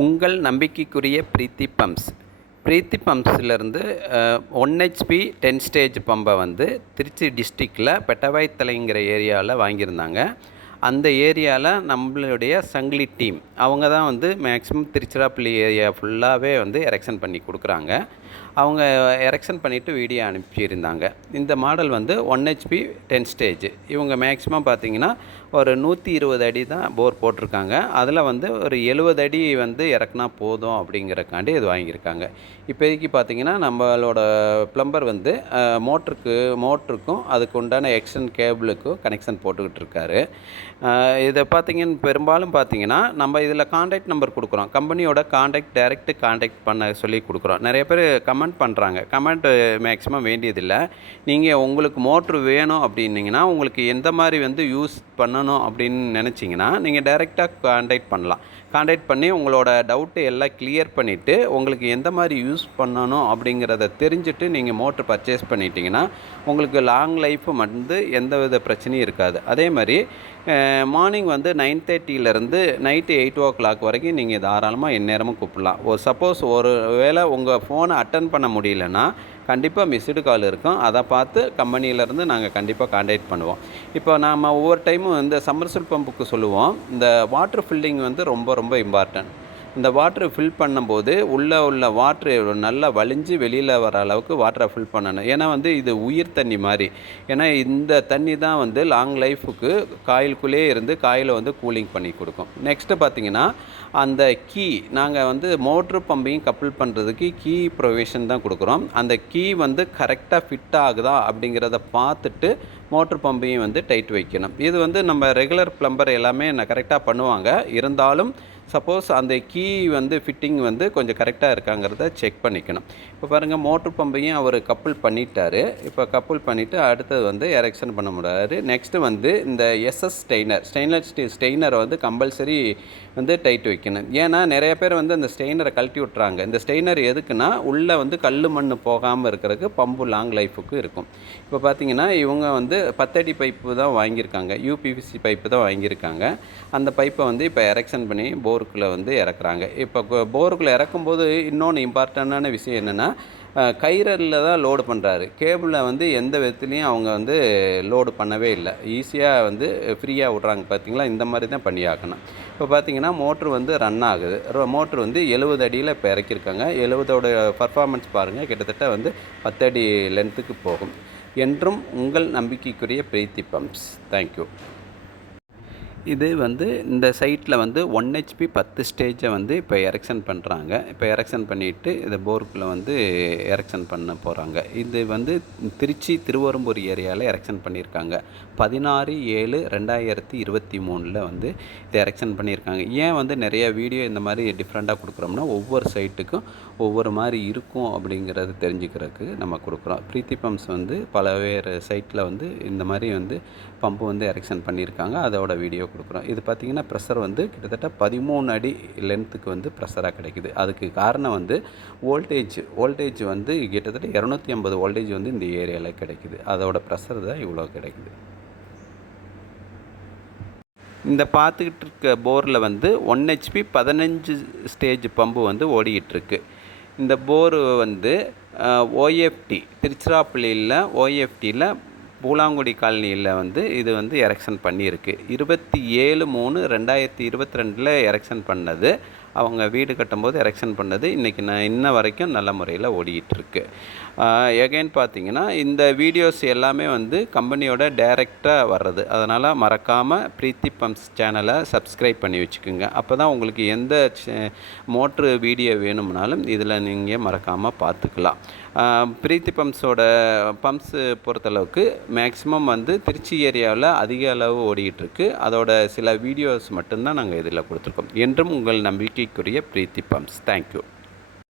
உங்கள் நம்பிக்கைக்குரிய பிரீத்தி பம்ப்ஸ். பிரீத்தி பம்ப்ஸிலேருந்து 1 HP 10 stage பம்பை வந்து திருச்சி டிஸ்ட்ரிக்டில் பெட்டவாய்த்தலைங்கிற ஏரியாவில் வாங்கியிருந்தாங்க. அந்த ஏரியாவில் நம்மளுடைய சங்கிலி டீம் அவங்க தான் வந்து மேக்ஸிமம் திருச்சிராப்பள்ளி ஏரியா ஃபுல்லாகவே வந்து எரெக்ஷன் பண்ணி கொடுக்குறாங்க. அவங்க எரெக்ஷன் பண்ணிவிட்டு வீடியோ அனுப்பியிருந்தாங்க. இந்த மாடல் வந்து 1 ஹெச்பி 10 ஸ்டேஜ். இவங்க மேக்ஸிமம் பார்த்திங்கன்னா ஒரு 120 அடி தான் போர் போட்டிருக்காங்க. அதில் வந்து ஒரு 70 அடி வந்து இறக்குனா போதும் அப்படிங்கிறக்காண்டி இது வாங்கியிருக்காங்க. இப்போதைக்கு பார்த்திங்கன்னா நம்மளோட ப்ளம்பர் வந்து மோட்டருக்கும் அதுக்கு உண்டான எக்ஸ்டன் கேபிளுக்கும் கனெக்ஷன் போட்டுக்கிட்டு இருக்காரு. இதை பார்த்திங்கன்னு பெரும்பாலும் பார்த்திங்கன்னா நம்ம இதில் கான்டாக்ட் நம்பர் கொடுக்குறோம். கம்பெனியோட டைரெக்ட் கான்டாக்ட் பண்ண சொல்லி கொடுக்குறோம். நிறைய பேர் கமெண்ட் பண்ணுறாங்க. கமெண்ட் மேக்ஸிமம் வேண்டியதில்லை. நீங்கள் உங்களுக்கு மோட்ரு வேணும் அப்படின்னிங்கன்னா உங்களுக்கு எந்த மாதிரி வந்து யூஸ் பண்ணணும் அப்படின்னு நினச்சிங்கன்னா நீங்கள் டைரெக்டாக கான்டாக்ட் பண்ணி உங்களோட டவுட்டு எல்லாம் கிளியர் பண்ணிவிட்டு உங்களுக்கு எந்த மாதிரி யூஸ் பண்ணணும் அப்படிங்கிறத தெரிஞ்சுட்டு நீங்கள் மோட்ரு பர்ச்சேஸ் பண்ணிட்டீங்கன்னா உங்களுக்கு லாங் லைஃப் வந்து எந்த வித பிரச்சனையும் இருக்காது. அதே மாதிரி மார்னிங் வந்து 9:30 நைட்டு 8 வரைக்கும் நீங்கள் தாராளமாக எந்நேரமும் கூப்பிடலாம். சப்போஸ் ஒரு வேளை உங்கள் ஃபோனை அட்டன் பண்ண முடியலன்னா கண்டிப்பாக மிஸ்டு கால் இருக்கும். அதை பார்த்து கம்பெனியிலேருந்து நாங்கள் கண்டிப்பாக கான்டாக்ட் பண்ணுவோம். இப்போ நாம் ஒவ்வொரு டைமும் இந்த சம்மர்சல் பம்புக்கு சொல்லுவோம், இந்த வாட்டர் ஃபில்லிங் வந்து ரொம்ப ரொம்ப இம்பார்ட்டன்ட். இந்த வாட்ரு ஃபில் பண்ணும்போது உள்ள வாட்ரு நல்லா வலிஞ்சு வெளியில் வர அளவுக்கு வாட்டரை ஃபில் பண்ணணும். ஏன்னா வந்து இது உயிர் தண்ணி மாதிரி. ஏன்னா இந்த தண்ணி தான் வந்து லாங் லைஃபுக்கு காயிலுக்குள்ளேயே இருந்து காயிலை வந்து கூலிங் பண்ணி கொடுக்கும். நெக்ஸ்ட்டு பார்த்திங்கன்னா அந்த கீ நாங்கள் வந்து மோட்ரு பம்பையும் கப்பிள் பண்ணுறதுக்கு கீ ப்ரொவிஷன் தான் கொடுக்குறோம். அந்த கீ வந்து கரெக்டாக ஃபிட் ஆகுதா அப்படிங்கிறத பார்த்துட்டு மோட்ரு பம்பையும் வந்து டைட் வைக்கணும். இது வந்து நம்ம ரெகுலர் ப்ளம்பர் எல்லாமே கரெக்டாக பண்ணுவாங்க. இருந்தாலும் சப்போஸ் அந்த கீ வந்து ஃபிட்டிங் வந்து கொஞ்சம் கரெக்டாக இருக்காங்கிறத செக் பண்ணிக்கணும். இப்போ பாருங்கள், மோட்ரு பம்பையும் அவர் கப்புள் பண்ணிட்டார். இப்போ கப்புள் பண்ணிவிட்டு அடுத்தது வந்து எரெக்ஷன் பண்ண முடியாது. நெக்ஸ்ட்டு வந்து இந்த எஸ்எஸ் ஸ்டெயின்லெஸ் ஸ்டீல் ஸ்டெயினரை வந்து கம்பல்சரி வந்து டைட் வைக்கணும். ஏன்னா நிறைய பேர் வந்து அந்த ஸ்டெயினரை கழட்டி விட்றாங்க. இந்த ஸ்டெயினர் எதுக்குன்னா உள்ளே வந்து கல் மண் போகாமல் இருக்கிறதுக்கு பம்பு லாங் லைஃபுக்கு இருக்கும். இப்போ பார்த்தீங்கன்னா இவங்க வந்து 10 அடி பைப்பு தான் வாங்கியிருக்காங்க. யூபிவிசி பைப்பு தான் வாங்கியிருக்காங்க. அந்த பைப்பை வந்து இப்போ எரெக்ஷன் பண்ணி போருக்குள்ளே வந்து இறக்குறாங்க. இப்போ போருக்குள்ளே இறக்கும்போது இன்னொன்று இம்பார்ட்டண்டான விஷயம் என்னென்னா, கைரலில் தான் லோடு பண்ணுறாரு. கேபிளில் வந்து எந்த விதத்துலேயும் அவங்க வந்து லோடு பண்ணவே இல்லை. ஈஸியாக வந்து ஃப்ரீயாக விட்றாங்க. பார்த்திங்களா, இந்த மாதிரி தான் பண்ணி ஆக்கணும். இப்போ பார்த்திங்கன்னா மோட்ரு வந்து ரன் ஆகுது. மோட்ரு வந்து 70 அடியில் இப்போ இறக்கியிருக்காங்க. 70ஓட பர்ஃபார்மன்ஸ் பாருங்கள், கிட்டத்தட்ட வந்து 10 அடி லென்த்துக்கு போகும். என்றும் உங்கள் நம்பிக்கைக்குரிய பிரீத்தி பம்ப்ஸ். தேங்க்யூ. இது வந்து இந்த சைட்டில் வந்து 1 ஹெச்பி 10 ஸ்டேஜை வந்து இப்போ எரெக்ஷன் பண்ணுறாங்க. இப்போ எரெக்ஷன் பண்ணிவிட்டு இதை போருக்குள்ளே வந்து எரெக்ஷன் பண்ண போகிறாங்க. இது வந்து திருச்சி திருவெறும்பூர் ஏரியாவில் எரெக்ஷன் பண்ணியிருக்காங்க. 16/7/2023 வந்து இதை எரெக்ஷன் பண்ணியிருக்காங்க. ஏன் வந்து நிறைய வீடியோ இந்த மாதிரி டிஃப்ரெண்ட்டாக கொடுக்குறோம்னா ஒவ்வொரு சைட்டுக்கும் ஒவ்வொரு மாதிரி இருக்கும் அப்படிங்கிறது தெரிஞ்சுக்கிறதுக்கு நம்ம கொடுக்குறோம். பிரீத்தி பம்ப்ஸ் வந்து பலவேறு சைட்டில் வந்து இந்த மாதிரி வந்து பம்பு வந்து எரெக்ஷன் பண்ணியிருக்காங்க. அதோட வீடியோ கொடுக்குறோம். இது பார்த்திங்கன்னா ப்ரெஷர் வந்து கிட்டத்தட்ட 13 அடி லென்த்துக்கு வந்து ப்ரெஷராக கிடைக்குது. அதுக்கு காரணம் வந்து வோல்டேஜ் வந்து கிட்டத்தட்ட 250 வோல்டேஜ் வந்து இந்த ஏரியாவில் கிடைக்குது. அதோட ப்ரெஷர் தான் இவ்வளோ கிடைக்குது. இந்த பார்த்துக்கிட்டு இருக்க போரில் வந்து 1 ஹெச்பி 15 ஸ்டேஜ் பம்பு வந்து ஓடிக்கிட்டுருக்கு. இந்த போரு வந்து ஓஎஃப்டி திருச்சிராப்பள்ளியில் ஓஎஃப்டியில் பூலாங்குடி காலனியில் வந்து இது வந்து எரெக்ஷன் பண்ணியிருக்கு. 27/3/2022 எரெக்ஷன் பண்ணது. அவங்க வீடு கட்டும்போது எரெக்ஷன் பண்ணது. இன்றைக்கி இன்ன வரைக்கும் நல்ல முறையில் ஓடிக்கிட்டுருக்கு. எகைன் பார்த்திங்கன்னா இந்த வீடியோஸ் எல்லாமே வந்து கம்பெனியோட டைரெக்டாக வர்றது. அதனால் மறக்காமல் பிரீத்தி பம்ப்ஸ் சேனலை சப்ஸ்கிரைப் பண்ணி வச்சுக்கோங்க. அப்போ தான் உங்களுக்கு எந்த மோட்ரு வீடியோ வேணும்னாலும் இதில் நீங்கள் மறக்காமல் பார்த்துக்கலாம். பிரீத்தி பம்ப்ஸு பொறுத்தளவுக்கு மேக்ஸிமம் வந்து திருச்சி ஏரியாவில் அதிக அளவு ஓடிக்கிட்டுருக்கு. அதோட சில வீடியோஸ் மட்டும்தான் நாங்கள் இதில் கொடுத்துருக்கோம். என்றும் உங்கள் நம்பிக்கைக்குரிய பிரீத்தி பம்ப்ஸ். தேங்க்யூ.